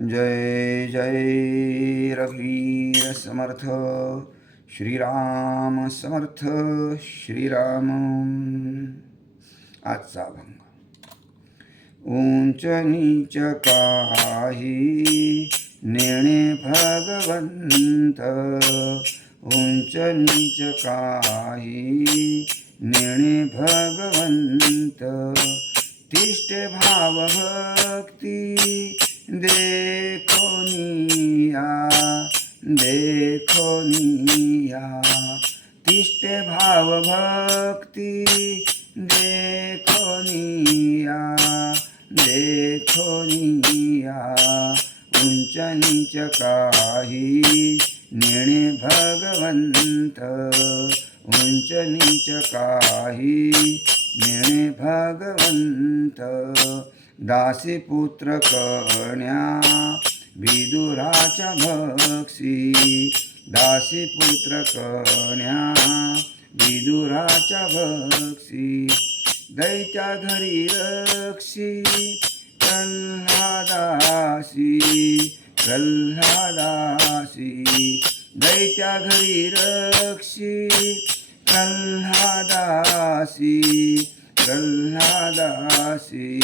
जय जय रघुवीर समर्थ। श्रीराम समर्थ श्रीराम। आजचा अभंग. उंच नीच काही नेणे भगवंत। उंच नीच काही नेणे भगवंत। तिष्ठे भाव भक्ती देखोनिया देखोनिया तिष्ठे भाव भक्ती देखोनिया देखोनिया उंच नीच काही निणे भगवंत उंच नीच काही निणे भगवंत। दासी पुत्र कण्या विदुराच्या भक्षी. दासी पुत्र कण्या विदुराच्या भक्षी. दैत्या घरी रक्षी कल्हादासी कल्हादासी दैत्या घरी रक्षी कल्हादासी कल्हादासी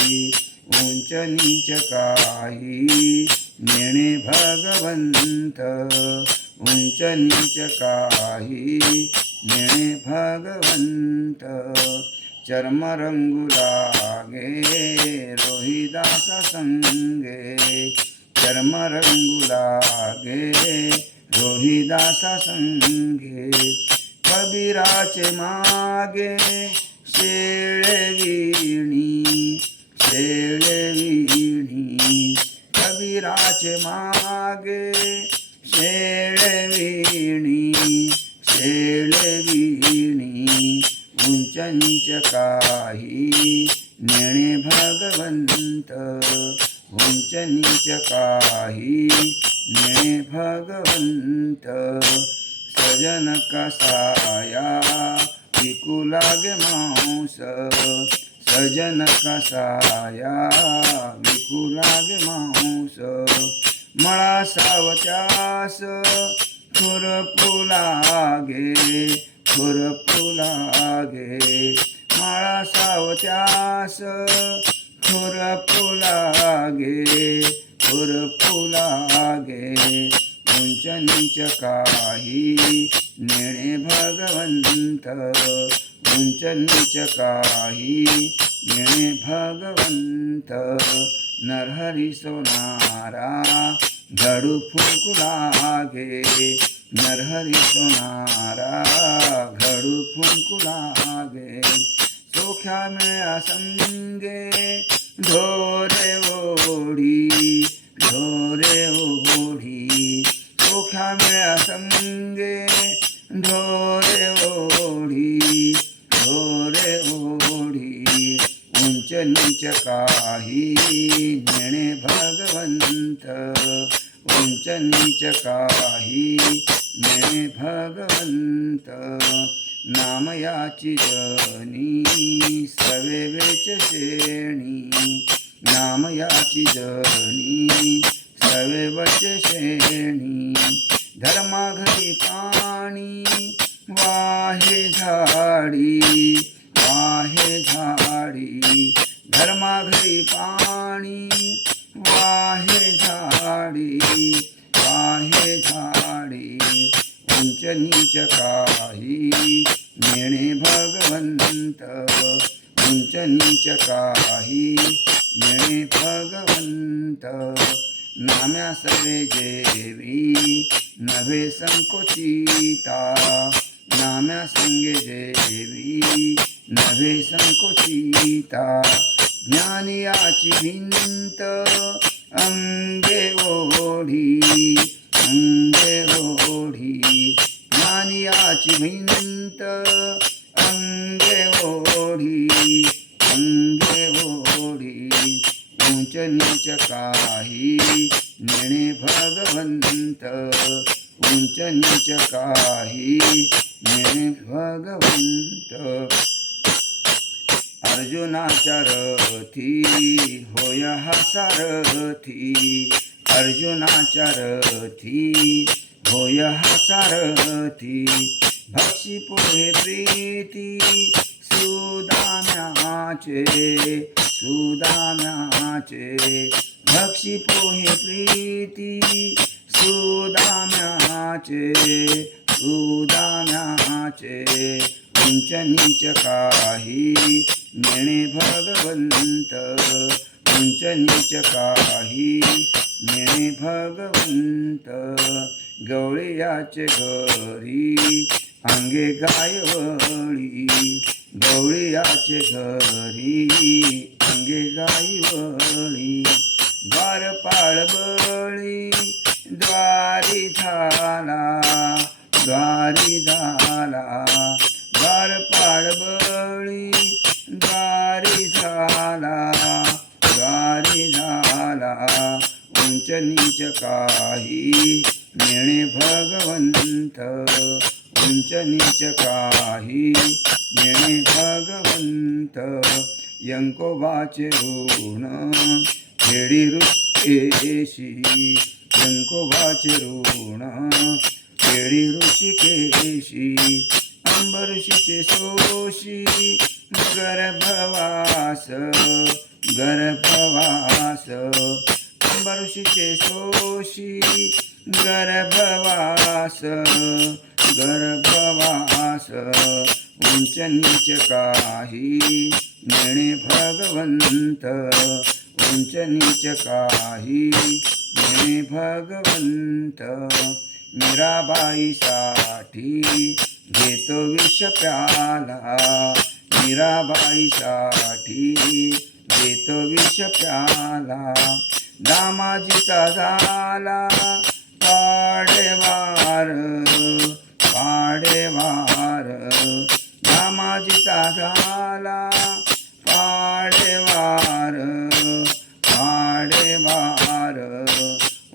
उंच नीच काही नेणे भगवंत. उंच नीच काही नेणे भगवंत. चर्म रंगू लागे रोहिदासा संगे. चर्म रंगू लागे रोहिदासा संगे. कबीराचे मागे शेळविणी. शेळविणी कबीराचे मागे शेळविणी शेळविणी उंचंच काही नेणे भगवंत उंचंच काही नेणे भगवंत सजन कसाया विकू लागे मांस भजन कसाया विकू लागे मांस मळा सावचास खुर लागे खुर लागे माळा सावचास खुर लागे खुर लागे उंच नीच काही नेणे भगवंत उंच काही नेणे भगवंत नरहरी सोनारा घडू फुंकू लागे नरहरी सोनारा घडू फुंकू लागे सोख्या मिळा संगे ढोरे ओढी ढोरे ओढी। सोख्या मिळा संगे ढोरे ओढी। काही नेणे भगवंत. उंच नीच काही नेणे भगवंत. नाम याची जनी सवेवेच शेणी. नाम याची जनी सवेवच शेणी. धर्माघरी पाणी वाहे झाडी वाहे झाडी. धर्माघरी पाणी वाहे झाडी वाहे झाडी उंच नीच काही. नेणे भगवंत उंच नीच काही. नेणे भगवंत नाम्या सवे देवी नव्हे संकोचिता. नाम्या संगे देवी नवे संकुचिता. ज्ञानियाची भिंत अंगे ओढी अंगे ओढी. ज्ञानियाची भिंत अंगे ओढी अंगे ओढी. उंच नीच काही नेणे भगवंत उंच नीच काही रथी होय हा सारथी. अर्जुनाच्या रथी होय हा सारथी. भक्षी पोहे प्रीती सुदाम्याचे सुदाम्याचे. भक्षी पोहे प्रीती सुदाम्याचे सुदाम्याचे. उंच नीच काही नेणे भगवंत उंच नीच काही. नेणे भगवंत गवळीयाचे घरी. अंगे गायवळी गवळीयाचे घरी. अंगे गायवळी द्वार पाळबळी द्वारी झाला द्वारी झाला. द्वार पाळबळी झाला द्वारी झाला उंच नीच काही नेणे भगवंत उंच नीच काही नेणे भगवंत यंकोबाचे ऋण खेडी ऋषिकेशी यंकोबाचे ऋण खेळी ऋषिकेशी अंबऋषीचे सोशी गर्भवास गर्भवास अंबऋषीचे सोशी गर्भवास गर्भवास उंच नीच काही नेणे भगवंत. उंच नीच काही नेणे भगवंत. मीराबाईसाठी घेतो विष प्याला. मीराबाईसाठी घेतो विष प्याला. दामाजीचा झाला. पाडेवार पाडेवार. दामाजीचा झाला. पाडेवार पाडेवार.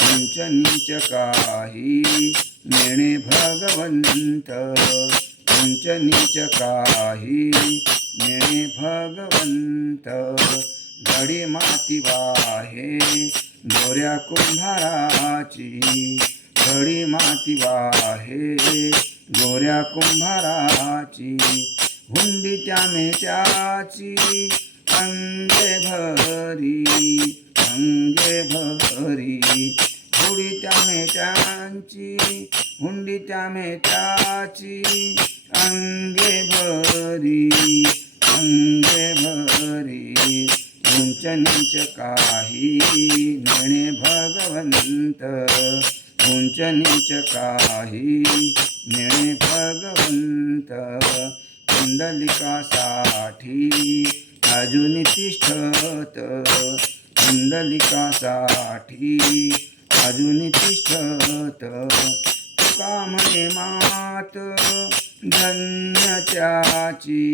उंच नीच काही नेणे भगवंत उंच नीच काही. नेणे भगवंत घडी माती वाहे दोऱ्या कुंभाराची. घडी माती वाहे गोऱ्या कुंभाराची. हुंडी त्याने त्याची अंगे भरी अंगे भरी. हुंडी त्या त्यांची हुंडी त्या त्याची अंगे भरी अंगे भरी उंचनीच काही नेणे भगवंत. उंचनीच काही नेणे भगवंत. कुंडलिकासाठी अजून तिष्ठत. कुंडलिकासाठी अजून तिष्ठत. तुका म्हणे मात धन्य त्याची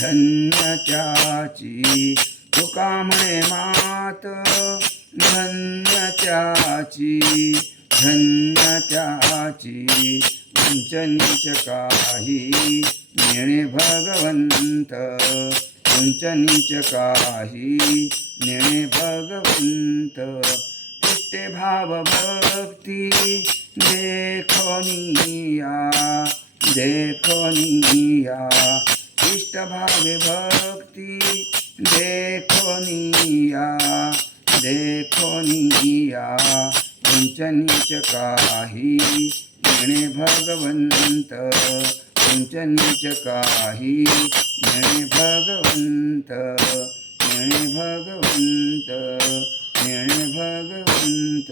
धन्य त्याची तुका म्हणे मात धन्य त्याची धन्य त्याची उंच काही नेणे भगवंत. उंच काही नेणे भगवंत. इष्टे भाव भक्ती देखोनिया देखोनिया इष्ट भावे भक्ती देखोनिया देखोनिया उंच नीच काही नेणे भगवंत उंच नीच काही नेणे भगवंत नेणे भगवंत। नेणे भगवंत